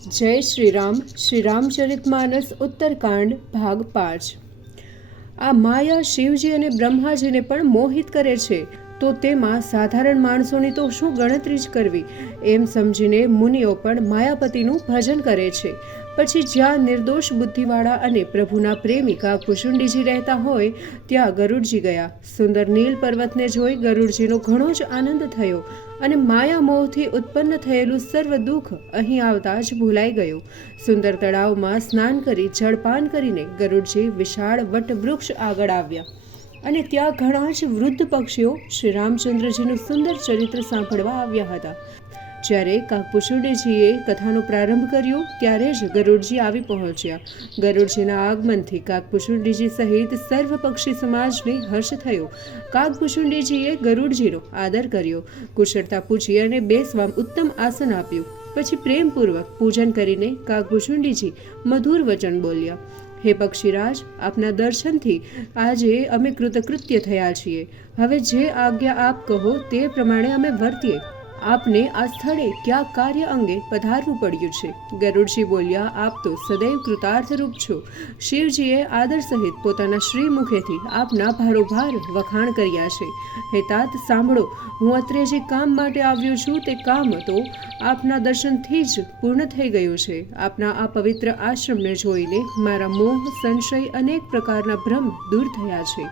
જય શ્રી રામ શ્રી રામચરિતમાનસ ઉત્તરકાંડ ભાગ પાંચ. આ માયા શિવજી અને બ્રહ્માજીને પણ મોહિત કરે છે. તો તેમાં સાધારણ માણસોની તો શું ગણતરી જ કરવી? એમ સમજીને મુનિઓ પણ માયાપતિનું ભજન કરે છે. પછી જ્યાં નિર્દોષ બુદ્ધિવાળા અને પ્રભુના પ્રેમિકા કુશુંડીજી રહેતા હોય, ત્યાં ગરુડજી ગયા. સુંદર નીલ પર્વતને જોઈ ગરુડજીનો ઘણો જ આનંદ થયો અને માયા મોહથી ઉત્પન્ન થયેલું સર્વ દુઃખ અહીં આવતા જ ભૂલાઈ ગયું. સુંદર તળાવમાં સ્નાન કરી, જળપાન કરીને ગરુડજી વિશાળ વટવૃક્ષ આગળ આવ્યા. અને ત્યાં ઘણા જ વૃદ્ધ પક્ષીઓ શ્રી રામચંદ્રજીનું સુંદર ચરિત્ર સાંભળવા આવ્યા હતા. જ્યારે કાકપુશુડીજીએ કથાનો પ્રારંભ કર્યો, ત્યારે જ ગરુડજી આવી પહોંચ્યા. ગરુડજીના આગમનથી કાકપુશુડીજી સહિત સર્વ પક્ષી સમાજને હર્ષ થયો. કાકપુશુંડીજીએ ગરુડજીનો આદર કર્યો, કુશળતા પૂછી અને બેસવા ઉત્તમ આસન આપ્યું. પછી પ્રેમપૂર્વક પૂજન કરીને કાકભૂષુંડીજી મધુર વચન બોલ્યા, હે પક્ષીરાજ, આપના દર્શનથી આજે અમે કૃતકૃત્ય થયા છીએ. હવે જે આજ્ઞા આપ કહો તે પ્રમાણે અમે વર્તીએ. આપને આ સ્થળે ક્યાં કાર્ય અંગે પધારવું પડ્યું છે? ગરુડજી બોલ્યા, આપ તો સદૈવ કૃતાર્થરૂપ છો. શિવજીએ આદર સહિત પોતાના શ્રી મુખેથી આપના ભારોભાર વખાણ કર્યા છે. હે તાત, સાંભળો. હું અત્રે જે કામ માટે આવ્યો છું તે કામ તો આપના દર્શનથી જ પૂર્ણ થઈ ગયું છે. આપના આ પવિત્ર આશ્રમને જોઈને મારા મોહ, સંશય અનેક પ્રકારના ભ્રમ દૂર થયા છે.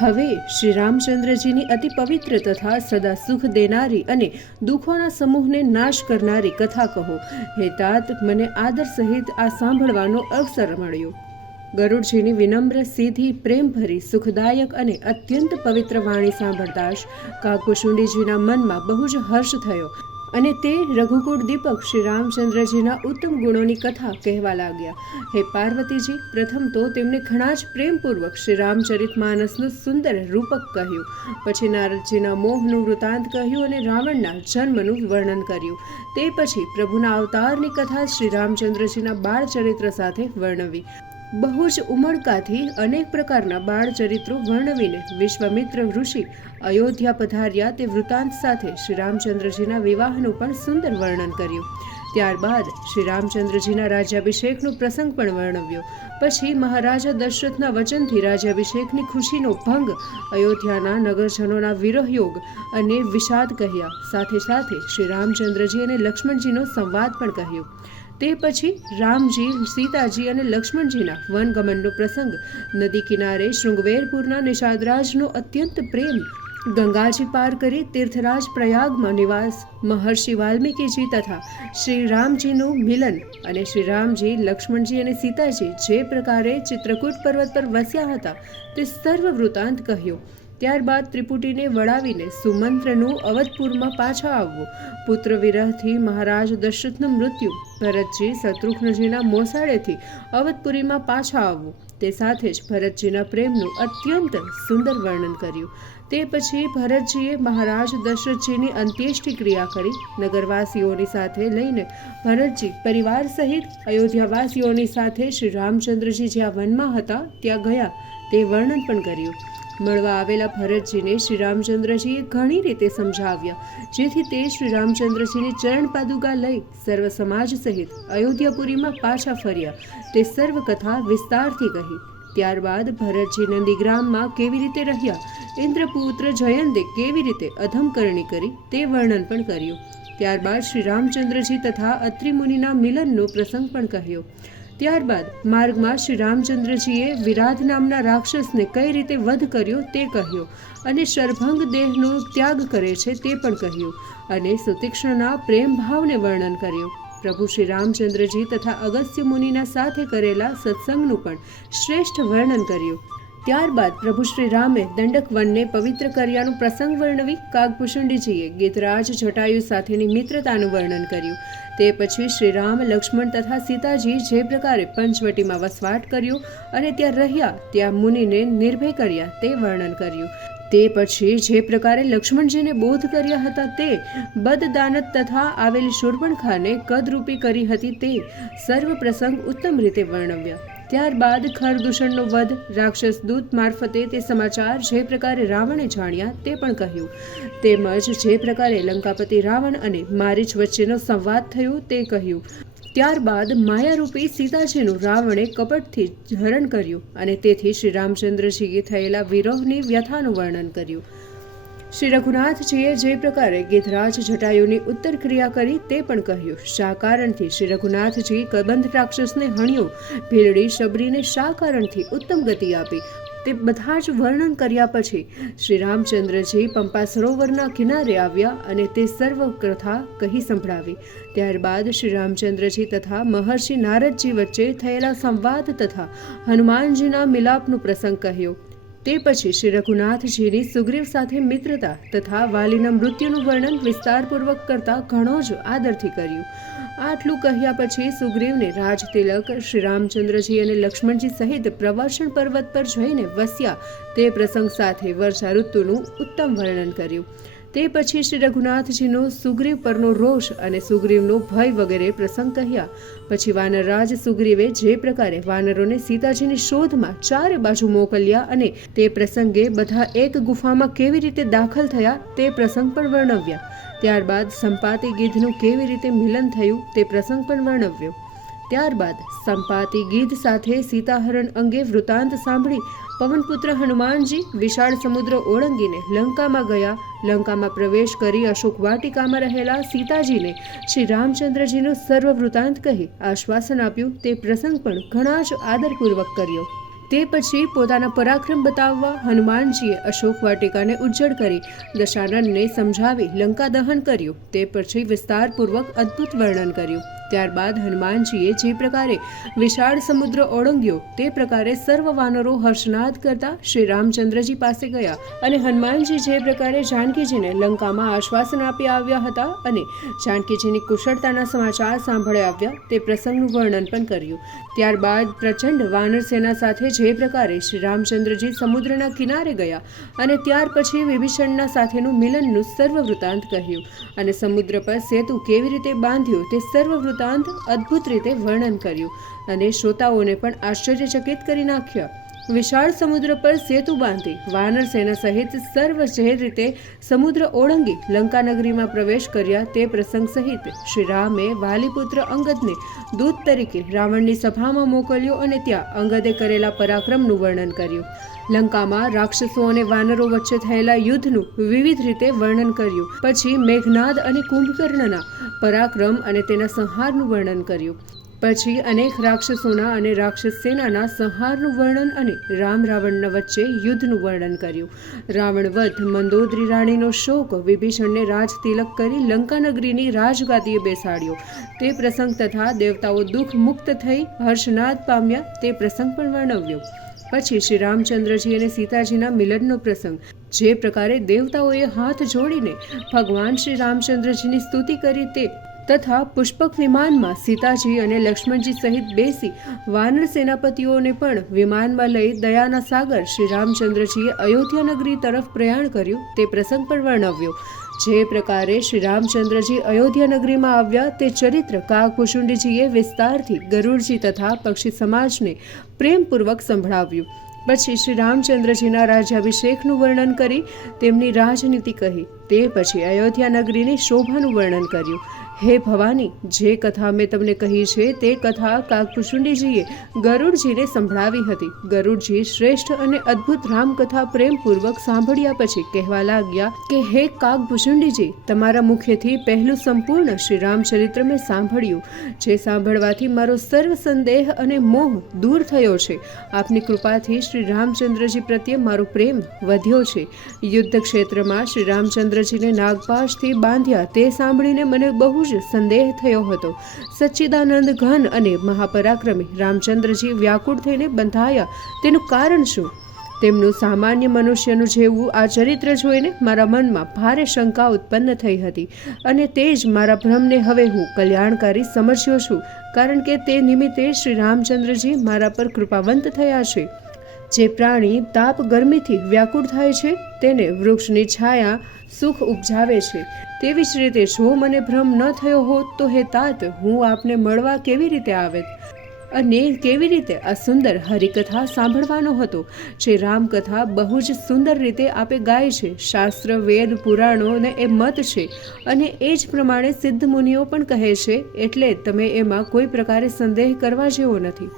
હવે શ્રી રામચંદ્રજીની અતિ પવિત્ર તથા સદા સુખ દેનારી અને દુઃખોના સમૂહને નાશ કરનારી કથા કહો. હે તાત મને આદર સહિત આ સાંભળવાનો અવસર મળ્યો. ગરુડજીની વિનમ્ર સીધી પ્રેમભરી સુખદાયક અને અત્યંત પવિત્ર વાણી સાંભળતા જ કાકુશુંડીજીના મનમાં બહુ જ હર્ષ થયો. અને તે રઘુકુળ દીપક શ્રી રામચંદ્રજીના ઉત્તમ ગુણોની કથા કહેવા લાગ્યા. હે પાર્વતીજી, પ્રથમ તો તેમને ઘણા જ પ્રેમપૂર્વક શ્રી રામચરિત માનસનું સુંદર રૂપક કહ્યું. પછી નારદજીના મોહનું વૃતાંત કહ્યું અને રાવણના જન્મનું વર્ણન કર્યું. તે પછી પ્રભુના અવતારની કથા શ્રી રામચંદ્રજીના બાળ ચરિત્ર સાથે વર્ણવી. બહુ જ ઉમળકાથી અનેક પ્રકારના બાળ ચરિત્રો વર્ણવીને વિશ્વામિત્ર ઋષિ અયોધ્યા પધાર્યા તે વૃતાંત સાથે શ્રી રામચંદ્રજીના વિવાહનું પણ સુંદર વર્ણન કર્યું. ત્યારબાદ શ્રી રામચંદ્રજીના રાજ્યાભિષેકનો પ્રસંગ પણ વર્ણવ્યો. પછી મહારાજા દશરથના વચનથી રાજ્યાભિષેકની ખુશીનો ભંગ અયોધ્યાના નગરજનોના વિરહયોગ અને વિષાદ કહ્યા. સાથે સાથે શ્રી રામચંદ્રજી અને લક્ષ્મણજીનો સંવાદ પણ કહ્યો. તે પછી રામજી, સીતાજી અને લક્ષ્મણજીના વનગમનનો પ્રસંગ. નદી કિનારે શૃંગવેરપુરના નિષાદરાજનો અત્યંત પ્રેમ. ગંગાજી પાર કરી તીર્થરાજ પ્રયાગમાં નિવાસ. મહર્ષિ વાલ્મીકીજી તથા શ્રી રામજીનું મિલન અને શ્રી રામજી લક્ષ્મણજી અને સીતાજી જે પ્રકારે ચિત્રકૂટ પર્વત પર વસ્યા હતા તે સર્વ વૃતાંત કહ્યો. ત્યારબાદ ત્રિપુટીને વળાવીને સુમંત્રનું અવધપુરમાં પાછા આવવું. પુત્ર વિરહથી મહારાજ દશરથનું મૃત્યુ. ભરતજી શત્રુઘ્નજીના મોસાળેથી અવધપુરીમાં પાછા આવવું. તે સાથે જ ભરતજીના પ્રેમનું અત્યંત સુંદર વર્ણન કર્યું. તે પછી ભરતજીએ મહારાજ દશરથજીની અંત્યેષ્ટિ ક્રિયા કરી. નગરવાસીઓની સાથે લઈને ભરતજી પરિવાર સહિત અયોધ્યાવાસીઓની સાથે શ્રી રામચંદ્રજી જ્યાં વનમાં હતા ત્યાં ગયા. તે વર્ણન પણ કર્યું. મળવા આવેલા ભરતજીને શ્રી રામચંદ્રજીએ ઘણી રીતે સમજાવ્યા, જેથી તે શ્રી રામચંદ્રજીની ચરણ પાદુકા લઈ સર્વ સમાજ સહિત અયોધ્યાપુરીમાં પાછા ફર્યા. તે સર્વ કથા વિસ્તારથી કહી, ત્યારબાદ ભરતજી નંદીગ્રામમાં કેવી રીતે રહ્યા? ઇન્દ્રપુત્ર જયંતે કેવી રીતે અધમકરણી કરી તે વર્ણન પણ કર્યું. ત્યારબાદ શ્રી રામચંદ્રજી તથા અત્રિમુનિના મિલનનો પ્રસંગ પણ કહ્યો. ત્યારબાદ માર્ગમાં શ્રી રામચંદ્રજીએ વિરાધ નામના રાક્ષસને કઈ રીતે વધ કર્યો તે કહ્યું અને શરભંગ દેહનો ત્યાગ કરે છે તે પણ કહ્યું અને સુતીક્ષ્ણના પ્રેમ ભાવને વર્ણન કર્યું. પ્રભુ શ્રી રામચંદ્રજી તથા અગસ્ત્ય મુનિના સાથે કરેલા સત્સંગનું પણ શ્રેષ્ઠ વર્ણન કર્યું. ત્યારબાદ પ્રભુ શ્રી રામે દંડક વનને પવિત્ર કર્યાનું પ્રસંગ વર્ણવી કાગભૂષણજીએ ગીતરાજ જટાયુ સાથેની મિત્રતાનું વર્ણન કર્યું. તે પછી શ્રી રામ, લક્ષ્મણ તથા સીતાજી જે પ્રકારે પંચવટીમાં વસવાટ કર્યો અને ત્યાં રહ્યા, ત્યાં મુનિને નિર્ભય કર્યા, તે વર્ણન કર્યું. તે પછી જે પ્રકારે લક્ષ્મણજીને બોધ કર્યા હતા તે, બદદાનત તથા આવેલી શૂર્પણખાને કદરૂપી કરી હતી તે સર્વ પ્રસંગ ઉત્તમ રીતે વર્ણવ્યા. ત્યારબાદ ખરદૂષણનો વધ રાક્ષસ દૂત મારફતે તે સમાચાર જે પ્રકારે રાવણે જાણ્યા તે પણ કહ્યું. તેમજ જે પ્રકારે લંકાપતિ રાવણ અને મારીચ વચ્ચેનો સંવાદ થયો તે કહ્યું. ત્યારબાદ માયારૂપી સીતાજીનું રાવણે કપટથી હરણ કર્યું અને તેથી શ્રી રામચંદ્રજીએ થયેલા વિરોહની વ્યથાનું વર્ણન કર્યું. શ્રી રઘુનાથજીએ જે પ્રકારે ગીધરાજ જટાયુની ઉત્તર ક્રિયા કરી તે પણ કહ્યું. શા કારણથી શ્રી રઘુનાથજી કબંધ રાક્ષસને હણ્યો, ભીલડી શબરીને શા કારણથી ઉત્તમ ગતિ આપી? તે બધા જ વર્ણન કર્યા પછી શ્રી રામચંદ્રજી પંપા સરોવરના કિનારે આવ્યા અને તે સર્વ કથા કહી સંભળાવી. ત્યારબાદ શ્રી રામચંદ્રજી તથા મહર્ષિ નારદજી વચ્ચે થયેલા સંવાદ તથા હનુમાનજીના મિલાપનો પ્રસંગ કહ્યો. તે પછી શ્રી રઘુનાથજીની સુગ્રીવ સાથે મિત્રતા તથા વાલીના મૃત્યુનું વર્ણન વિસ્તારપૂર્વક કરતા ઘણો જ આદરથી કર્યું. આટલું કહ્યા પછી સુગ્રીવને રાજતિલક, શ્રી રામચંદ્રજી અને લક્ષ્મણજી સહિત પ્રવાસણ પર્વત પર જઈને વસ્યા. તે પ્રસંગ સાથે વર્ષા ઋતુનું ઉત્તમ વર્ણન કર્યું. તે પછી શ્રી રઘુનાથજીનો સુગ્રીવ પરનો રોષ અને સુગ્રીવનો ભય વગેરે પ્રસંગ કહ્યા. પછી વાનરરાજ સુગ્રીવે જે પ્રકારે વાનરોને સીતાજીની શોધમાં ચારે બાજુ મોકલ્યા અને તે પ્રસંગે બધા એક ગુફામાં કેવી રીતે દાખલ થયા તે પ્રસંગ પણ વર્ણવ્યા. ત્યારબાદ સંપાતી ગીધનું કેવી રીતે મિલન થયું તે પ્રસંગ પણ વર્ણવ્યો. ત્યારબાદ સંપાતી ગીધ સાથે સીતાહરણ અંગે વૃતાંત સાંભળી પવનપુત્ર હનુમાનજી વિશાળ સમુદ્ર ઓળંગીને લંકામાં ગયા. લંકામાં પ્રવેશ કરી અશોક વાટિકામાં રહેલા સીતાજીને શ્રી રામચંદ્રજીનો સર્વ વૃતાંત કહી આશ્વાસન આપ્યું. તે પ્રસંગ પણ ઘણા જ આદરપૂર્વક કર્યો. તે પછી પોતાના પરાક્રમ બતાવવા હનુમાનજીએ અશોક વાટિકાને ઉજ્જડ કરી દશાનંદને સમજાવી લંકા દહન કર્યું. તે પછી વિસ્તારપૂર્વક અદ્ભુત વર્ણન કર્યું. ત્યારબાદ હનુમાનજીએ જે પ્રકારે વિશાળ સમુદ્ર ઓળંગ્યો, તે પ્રકારે સર્વ વાનરો હર્ષનાદ કરતા શ્રી રામચંદ્રજી પાસે ગયા અને હનુમાનજી જે પ્રકારે જાનકીજીને લંકામાં આશ્વાસન આપી આવ્યા હતા અને જાનકીજીની કુશળતાના સમાચાર સાંભળી આવ્યા, તે પ્રસંગનું વર્ણન પણ કર્યું. ત્યારબાદ પ્રચંડ વાનર સેના સાથે જે પ્રકારે શ્રી રામચંદ્રજી સમુદ્રના કિનારે ગયા અને ત્યાર પછી વિભીષણના સાથેનું મિલનનું સર્વ વૃતાંત કહ્યું અને સમુદ્ર પર સેતુ કેવી રીતે બાંધ્યો, તે સર્વ વૃત્તાંત અદ્ભુત રીતે વર્ણન કર્યું અને શ્રોતાઓને પણ આશ્ચર્યચકિત કરી નાખ્યા. વિશાળ સમુદ્ર પર સેતુ બાંધી વાનર સેના સહિત સર્વ જહેર રીતે સમુદ્ર ઓળંગી લંકા નગરીમાં પ્રવેશ કર્યા તે પ્રસંગ સહિત શ્રી રામે વાલીપુત્ર અંગદને દૂત તરીકે રાવણની સભામાં મોકલ્યો અને ત્યાં અંગદે કરેલા પરાક્રમનું વર્ણન કર્યું. લંકામાં રાક્ષસો અને વાનરો વચ્ચે થયેલા યુદ્ધનું વિવિધ રીતે વર્ણન કર્યું. પછી મેઘનાદ અને કુંભકર્ણના પરાક્રમ અને તેના સંહારનું વર્ણન કર્યું. પછી અનેક રાક્ષસોના અને રાક્ષસ સેનાના સંહારનું વર્ણન અને રામ રાવણના વચ્ચે યુદ્ધનું વર્ણન કર્યું. રાવણ વધ મંદોદરી રાણીનો શોક, વિભીષણને રાજ તિલક કરી લંકાનગરીની રાજગાદીએ બેસાડ્યો. તે પ્રસંગ તથા દેવતાઓ દુઃખ મુક્ત થઈ હર્ષનાદ પામ્યા તે પ્રસંગ પણ વર્ણવ્યો. પછી શ્રી રામચંદ્રજી અને સીતાજીના મિલનનો પ્રસંગ. જે પ્રકારે દેવતાઓએ હાથ જોડીને ભગવાન શ્રી રામચંદ્રજીની સ્તુતિ કરી તે તથા પુષ્પક વિમાનમાં સીતાજી અને લક્ષ્મણજી સહિત બેસી વાનર સેનાપતિઓને પણ વિમાનમાં લઈ દયાના સાગર શ્રી રામચંદ્રજીએ અયોધ્યા નગરી તરફ પ્રયાણ કર્યું. તે પ્રસંગ પણ વર્ણવ્યો. જે પ્રકારે શ્રી રામચંદ્રજી અયોધ્યા નગરીમાં આવ્યા, તે ચરિત્ર કાકુશુંડીજીએ વિસ્તારથી ગરુડજી તથા પક્ષી સમાજને પ્રેમપૂર્વક સંભળાવ્યું. પછી શ્રી રામચંદ્રજીના રાજ્યાભિષેકનું વર્ણન કરી તેમની રાજનીતિ કહી. તે પછી અયોધ્યા નગરીની શોભાનું વર્ણન કર્યું. હે ભવાની, જે કથા મેં તમને કહી છે તે કથા કાકભૂષુંડીજીએ ગરુડજીને સંભળાવી હતી. ગરુડજી શ્રેષ્ઠ અને અદ્ભુત રામકથા પ્રેમપૂર્વક સાંભળ્યા પછી કહેવા લાગ્યા કે, હે કાકભૂષુંડીજી તમારા મુખ્યથી પહેલું સંપૂર્ણ શ્રી રામચરિત્ર મેં સાંભળ્યું, જે સાંભળવાથી મારો સર્વ સંદેહ અને મોહ દૂર થયો છે. આપની કૃપાથી શ્રી રામચંદ્રજી પ્રત્યે મારો પ્રેમ વધ્યો છે. યુદ્ધ ક્ષેત્રમાં શ્રી રામચંદ્રજીને નાગપાશથી બાંધ્યા તે સાંભળીને મને બહુ જ સંદેહ થયો હતો. સચ્ચિદાનંદ ઘન અને મહાપરાક્રમી રામચંદ્રજી વ્યાકુળ થઈને બંધાયા. તેનું કારણ શું? તેમનું સામાન્ય મનુષ્યનું જેવું આ ચરિત્ર જોઈને મારા મનમાં ભારે શંકા ઉત્પન્ન થઈ હતી. અને તે જ મારા ભ્રમને હવે હું કલ્યાણકારી સમજ્યો છું. કારણ કે તે નિમિત્તે શ્રી રામચંદ્રજી મારા પર કૃપાવંત થયા છે. જે પ્રાણી તાપ ગરમીથી વ્યાકુળ થાય છે, તેને વૃક્ષની છાયા સુખ ઉપજાવે છે. તેવી જ રીતે જો મને ભ્રમ ન થયો હોત તો હે તાત, હું આપને મળવા કેવી રીતે આવેત? અને કેવી રીતે આ સુંદર હરિકથા સાંભળવાનો હતો? જે રામકથા બહુ જ સુંદર રીતે આપે ગાય છે. શાસ્ત્ર, વેદ, પુરાણો ને એ મત છે. અને એ જ પ્રમાણે સિદ્ધ મુનિઓ પણ કહે છે, એટલે તમે એમાં કોઈ પ્રકારે સંદેહ કરવા જેવો નથી.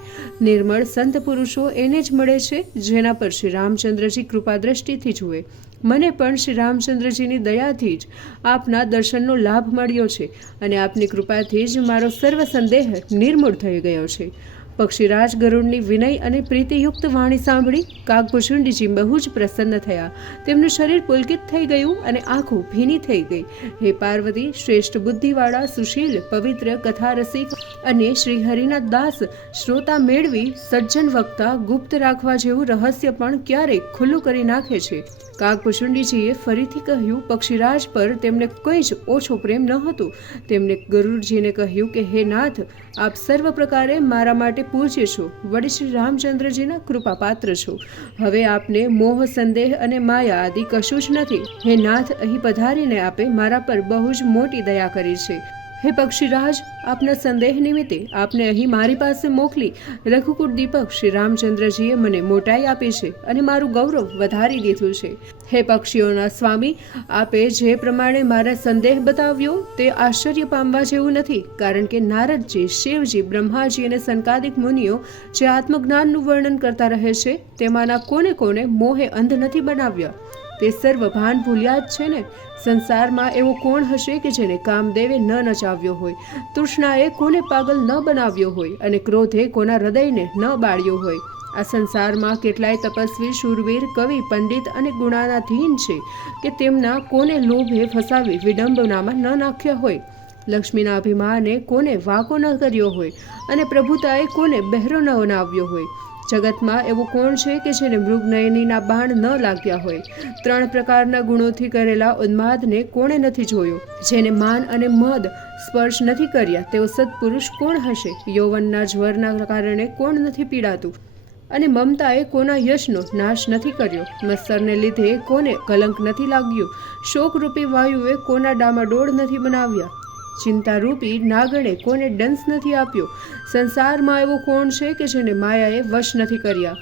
નિર્મળ સંત પુરુષો એને જ મળે છે, જેના પર શ્રી રામચંદ્રજી કૃપા દ્રષ્ટિથી જુએ. મને પણ શ્રી રામચંદ્રજીની દયાથી જ આપના દર્શનનો લાભ મળ્યો છે અને આપની કૃપાથી જ મારો સર્વ સંદેહ નિર્મૂળ થઈ ગયો છે. પક્ષીરાજ ગરુડની વિનય અને પ્રીતિયુક્ત વાણી સાંભળી કાગભૂષુંડીજી બહુ જ પ્રસન્ન થયા. તેમનું શરીર પુલકિત થઈ ગયું અને આંખો ભીની થઈ ગઈ. હે પાર્વતી, શ્રેષ્ઠ બુદ્ધિવાળા, સુશીલ, પવિત્ર કથા રસિક અને શ્રી હરિના દાસ શ્રોતા મેળવી સજ્જન વક્તા ગુપ્ત રાખવા જેવું રહસ્ય પણ ક્યારેક ખુલ્લું કરી નાખે છે. કાગભૂષુંડીજીએ ફરીથી કહ્યું, પક્ષીરાજ પર તેમને કોઈ જ ઓછો પ્રેમ ન હતો. તેમણે ગરુડજીને કહ્યું કે, હે નાથ, આપ સર્વ પ્રકારે મારા માટે પૂજ્ય છો. વળી શ્રી રામચંદ્રજીના કૃપાપાત્ર છો. હવે આપને મોહ, સંદેહ અને માયા આદિ કશું જ નથી. હે નાથ, અહીં પધારીને આપે મારા પર બહુ જ મોટી દયા કરી છે. હે પક્ષીરાજ, આપના સંદેહ નિમિત્તે આપને અહીં મારી પાસે મોકલી રઘુકુટ દીપક શ્રી રામચંદ્રજીએ મને મોટાઈ આપી છે અને મારું ગૌરવ વધારી દીધું છે. હે પક્ષીઓના સ્વામી, આપે જે પ્રમાણે મારા સંદેહ બતાવ્યો તે આશ્ચર્ય પામવા જેવું નથી, કારણ કે નારદજી, શિવજી, બ્રહ્માજી અને સંકાદિક મુનિઓ જે આત્મજ્ઞાનનું વર્ણન કરતા રહે છે, તેમાંના કોને કોને મોહે અંધ નથી બનાવ્યા. તે સર્વ ભાન ભૂલ્યા જ છે ને? સંસારમાં એવો કોણ હશે કે જેને કામદેવે ન નચાવ્યો હોય? તૃષ્ણાએ કોને પાગલ ન બનાવ્યો હોય અને ક્રોધે કોના હૃદયને ન બાળ્યો હોય? આ સંસારમાં કેટલાય તપસ્વી, શૂરવીર, કવિ, પંડિત અને ગુણાનાધીન છે કે તેમના કોને લોભે ફસાવી વિડંબનામાં ન નાખ્યા હોય? લક્ષ્મીના અભિમાને કોને વાકો ન કર્યો હોય? અને પ્રભુતાએ કોને બહેરો ન બનાવ્યો હોય? જગતમાં એવું કોણ છે કે જેને મૃગનયનીના બાણ ન લાગ્યા હોય? ત્રણ પ્રકારના ગુણોથી કરેલા ઉન્માદને કોણે નથી જોયો? જેને માન અને મદ સ્પર્શ નથી કર્યા, તેઓ સત્પુરુષ કોણ હશે? યૌવનના જ્વરના કારણે કોણ નથી પીડાતું? અને મમતાએ કોના યશનો નાશ નથી કર્યો? મત્સરને લીધે કોને કલંક નથી લાગ્યું? શોકરૂપી વાયુએ કોના ડામાડોળ નથી બનાવ્યા? ચિંતારૂપી નાગણે કોને ડંસ નથી આપ્યો. સંસારમાં એવો કોણ છે કે જેને માયાએ વશ નથી કર્યા?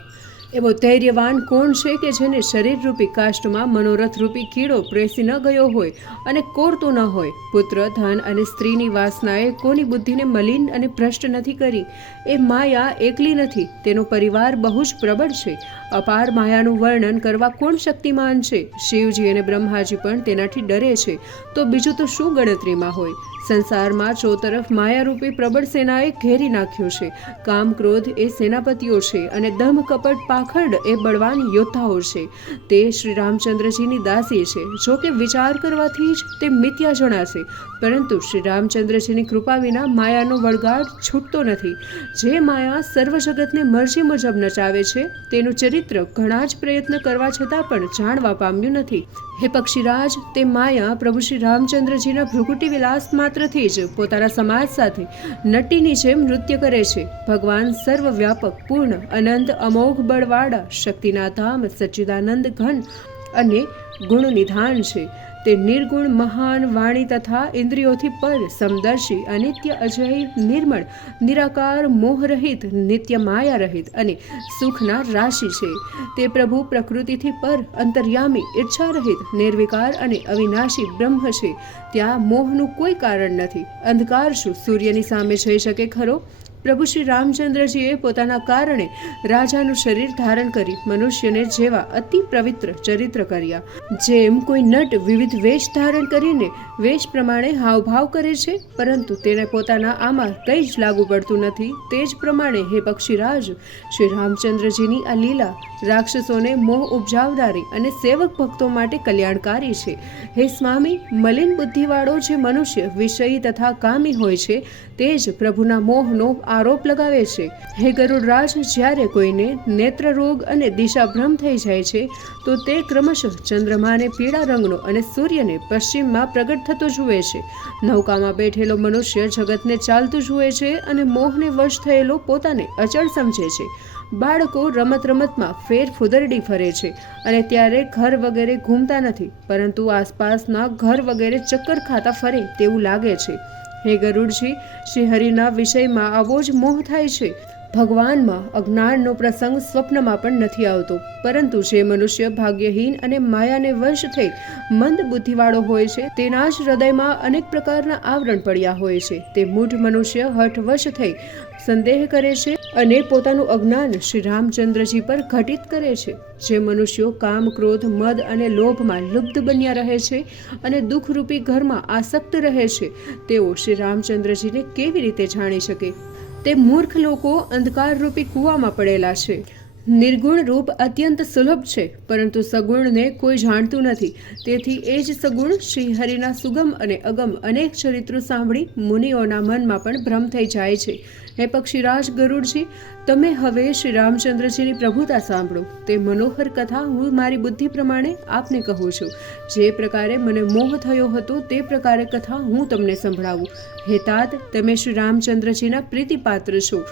એવો ધૈર્યવાન કોણ છે કે જેને શરીરરૂપી કાષ્ટમાં મનોરથરૂપી કીડો પ્રેસી ન ગયો હોય અને કોરતો ન હોય? પુત્ર, ધન અને સ્ત્રીની વાસનાએ કોની બુદ્ધિને મલિન અને ભ્રષ્ટ નથી કરી? એ માયા એકલી નથી, તેનો પરિવાર બહુ જ પ્રબળ છે. અપાર માયાનું વર્ણન કરવા કોણ શક્તિમાન છે? શિવજી અને બ્રહ્માજી પણ તેનાથી ડરે છે. તો બીજું તો શું ગણતરીમાં હોય? સંસારમાં ચોતરફ માયારૂપી પ્રબળ સેનાએ ઘેરી નાખ્યો છે. કામ ક્રોધ એ સેનાપતિઓ છે અને દમ કપટ પાખડ એ બળવાન યોદ્ધાઓ છે. તે શ્રી રામચંદ્રજીની દાસી છે. જો કે વિચાર કરવાથી જ તે મિથ્યા જણાશે. પરંતુ શ્રી રામચંદ્રજીની કૃપા વિના માયાનો વળગાડ છૂટતો નથી. જે માયા સર્વ જગતને મરજી મુજબ નચાવે છે, તેનું ચરિત્ર ઘણા જ પ્રયત્ન કરવા છતાં પણ જાણવા પામ્યું નથી. હે પક્ષીરાજ, તે માયા પ્રભુ શ્રી રામચંદ્રજીના ભૃગુટી વિલાસ માત્રથી જ પોતાના સમાજ સાથે નટીની જેમ નૃત્ય કરે છે. ભગવાન સર્વવ્યાપક, પૂર્ણ, અનંત, અમોઘ બળવાળા શક્તિના ધામ સચ્ચિદાનંદ ઘન અને ગુણ નિધાન છે. તે નિર્ગુણ, મહાન, વાણી તથા ઇન્દ્રિયોથી પર સમદર્શી, અનિત્ય, અજય, નિર્મળ, નિરાકાર, મોહરહિત નિત્ય માયા રહિત અને સુખના રાશિ છે. તે પ્રભુ પ્રકૃતિથી પર, અંતર્યામી ઈચ્છા રહિત નિર્વિકાર અને અવિનાશી બ્રહ્મ છે. ત્યાં મોહનું કોઈ કારણ નથી. અંધકાર શું સૂર્યની સામે જઈ શકે ખરો? પ્રભુ શ્રી રામચંદ્રજીએ પોતાના કારણે રાજાનું શરીર ધારણ કરી મનુષ્યને જેવા અતિ પવિત્ર ચરિત્ર કર્યા. જેમ કોઈ નટ વિવિધ વેશ ધારણ કરીને વેશ પ્રમાણે હાવભાવ કરે છે, પરંતુ તેને પોતાના આમાં કંઈ જ લાગુ પડતું નથી. તે જ પ્રમાણે હે પક્ષીરાજ, શ્રી રામચંદ્રજીની આ લીલા રાક્ષસોને મોહ ઉપજાવનારી અને સેવક ભક્તો માટે કલ્યાણકારી છે. હે સ્વામી, મલિન બુદ્ધિવાળો જે મનુષ્ય વિષયી તથા કામી હોય છે, તે જ પ્રભુના મોહનો આરોપ લગાવે છે. હે ગરુડરાજ જ્યારે કોઈને નેત્ર રોગ અને દિશાભ્રમ થઈ જાય છે, તો તે ક્રમશઃ ચંદ્રમાને પીળા રંગનો અને સૂર્યને પશ્ચિમમાં પ્રગટ થતો જુએ છે. નૌકામાં બેઠેલો મનુષ્ય જગતને ચાલતું જુએ છે અને મોહને વશ થયેલો પોતાને અચળ સમજે છે. બાળકો રમત રમતમાં ફેર ફુદરડી ફરે છે અને ત્યારે ઘર વગેરે ઘૂમતા નથી, પરંતુ આસપાસના ઘર વગેરે ચક્કર ખાતા ફરે તેવું લાગે છે. હે ગરુડજી શ્રી હરિના વિષયમાં આવો જ મોહ થાય છે. ભગવાનમાં અજ્ઞાનનો પ્રસંગ સ્વપ્નમાં પણ નથી આવતો. પરંતુ જે મનુષ્ય ભાગ્યહીન અને માયાને વશ થઈ મંદ બુદ્ધિવાળો હોય છે, તેના જ હૃદયમાં અનેક પ્રકારના આવરણ પડ્યા હોય છે. તે મૂઢ મનુષ્ય હઠવશ થઈ સંદેહ કરે છે અને પોતાનું અજ્ઞાન શ્રી રામચંદ્રજી પર ઘટિત કરે છે. જે મનુષ્યો કામ, ક્રોધ, મદ અને લોભમાં લુપ્ત બન્યા રહે છે અને દુઃખરૂપી ઘરમાં આસક્ત રહે છે, તેઓ શ્રી રામચંદ્રજીને કેવી રીતે જાણી શકે? તે મૂર્ખ લોકો અંધકારરૂપી કૂવામાં પડેલા છે. નિર્ગુણ રૂપ અત્યંત સુલભ છે, પરંતુ સગુણને કોઈ જાણતું નથી. તેથી એ જ સગુણ શ્રી હરિના સુગમ અને અગમ અનેક ચરિત્રો સાંભળી મુનિઓના મનમાં પણ ભ્રમ થઈ જાય છે. હે પક્ષીરાજ ગરુડજી, તમે હવે શ્રી રામચંદ્રજીની પ્રભુતા સાંભળો. તે મનોહર કથા હું મારી બુદ્ધિ પ્રમાણે આપને કહું છું. જે પ્રકારે મને મોહ થયો હતો, તે પ્રકારે કથા હું તમને સંભળાવું. હે તાત, તમે શ્રી રામચંદ્રજીના પ્રીતિપાત્ર છો.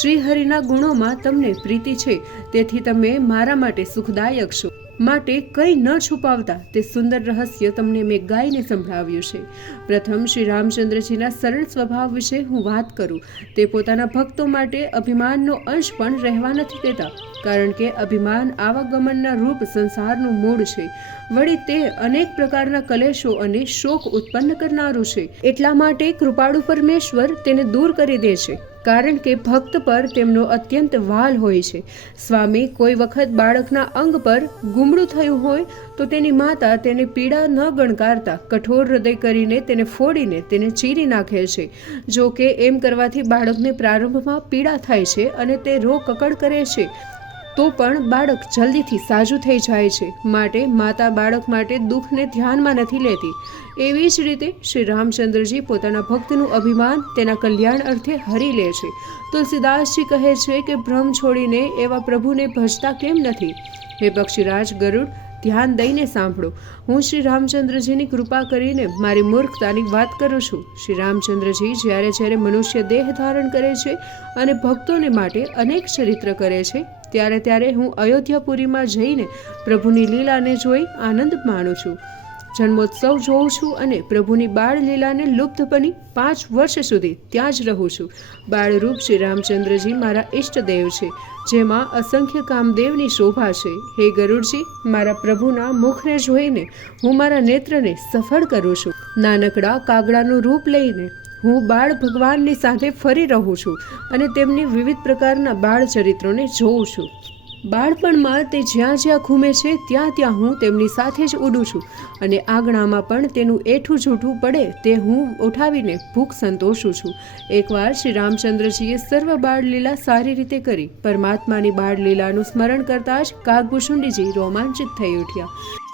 શ્રી હરિના ગુણોમાં તમને પ્રીતિ છે. તેથી તમે મારા માટે સુખદાયક છો. માટે કંઈ ન છુપાવતા તે સુંદર રહસ્ય તમને મેં ગાઈને સંભળાવ્યું છે. પ્રથમ શ્રી રામચંદ્રજીના સરળ સ્વભાવ વિશે હું વાત કરું. તે પોતાના ભક્તો માટે અભિમાનનો અંશ પણ રહેવા નથી દેતા, કારણ કે અભિમાન આવાગમનના રૂપ સંસારનું મૂળ છે. વળી તે અનેક પ્રકારના કલેશો અને શોક ઉત્પન્ન કરનારું છે. એટલા માટે કૃપાળુ પરમેશ્વર તેને દૂર કરી દે છે. કારણ કે ભક્ત પર તેમનો અત્યંત વાલ હોય છે. સ્વામી, કોઈ વખત બાળકના અંગ પર ગુમડું થયું હોય, તો તેની માતા તેને પીડા ન ગણકારતા કઠોર હૃદય કરીને તેને ફોડીને તેને ચીરી નાખે છે. જો કે એમ કરવાથી બાળકને પ્રારંભમાં પીડા થાય છે અને તે રોગ કકડ કરે છે. તો પણ બાળક જલ્દીથી સાજું થઈ જાય છે. માટે માતા બાળક માટે દુઃખને ધ્યાનમાં નથી લેતી. એવી જ રીતે શ્રી રામચંદ્રજી પોતાના ભક્તનું અભિમાન તેના કલ્યાણ અર્થે હરી લે છે. તુલસીદાસજી કહે છે કે ભ્રમ છોડીને એવા પ્રભુને ભજતા કેમ નથી? હે પક્ષીરાજ ગરુડ, ધ્યાન દઈને સાંભળો. હું શ્રી રામચંદ્રજીની કૃપા કરીને મારી મૂર્ખતાની વાત કરું છું. શ્રી રામચંદ્રજી જ્યારે જ્યારે મનુષ્ય દેહ ધારણ કરે છે અને ભક્તોને માટે અનેક ચરિત્ર કરે છે ત્યારે ત્યારે હું અયોધ્યાપુરીમાં જઈને પ્રભુની લીલાને જોઈ આનંદ માણું છું. જન્મોત્સવ જોઉં છું અને પ્રભુની બાળ લીલાને લુપ્ત બની પાંચ વર્ષ સુધી ત્યાં જ રહું છું. બાળરૂપ શ્રી રામચંદ્રજી મારા ઈષ્ટદેવ છે, જેમાં અસંખ્ય કામદેવની શોભા છે. હે ગરુડજી, મારા પ્રભુના મુખને જોઈને હું મારા નેત્રને સફળ કરું છું. નાનકડા કાગડાનું રૂપ લઈને હું બાળ ભગવાનની સાથે ફરી રહું છું અને તેમની વિવિધ પ્રકારના બાળ ચરિત્રોને જોઉં છું. બાળપણમાં તે જ્યાં જ્યાં ઘૂમે છે, ત્યાં ત્યાં હું તેમની સાથે જ ઉડું છું અને આંગણામાં પણ તેનું એઠું જૂઠું પડે તે હું ઉઠાવીને ભૂખ સંતોષું છું. એકવાર શ્રી રામચંદ્રજીએ સર્વ બાળલીલા સારી રીતે કરી. પરમાત્માની બાળલીલાનું સ્મરણ કરતાં જ કાગભૂષુંડીજી રોમાંચિત થઈ ઉઠ્યા.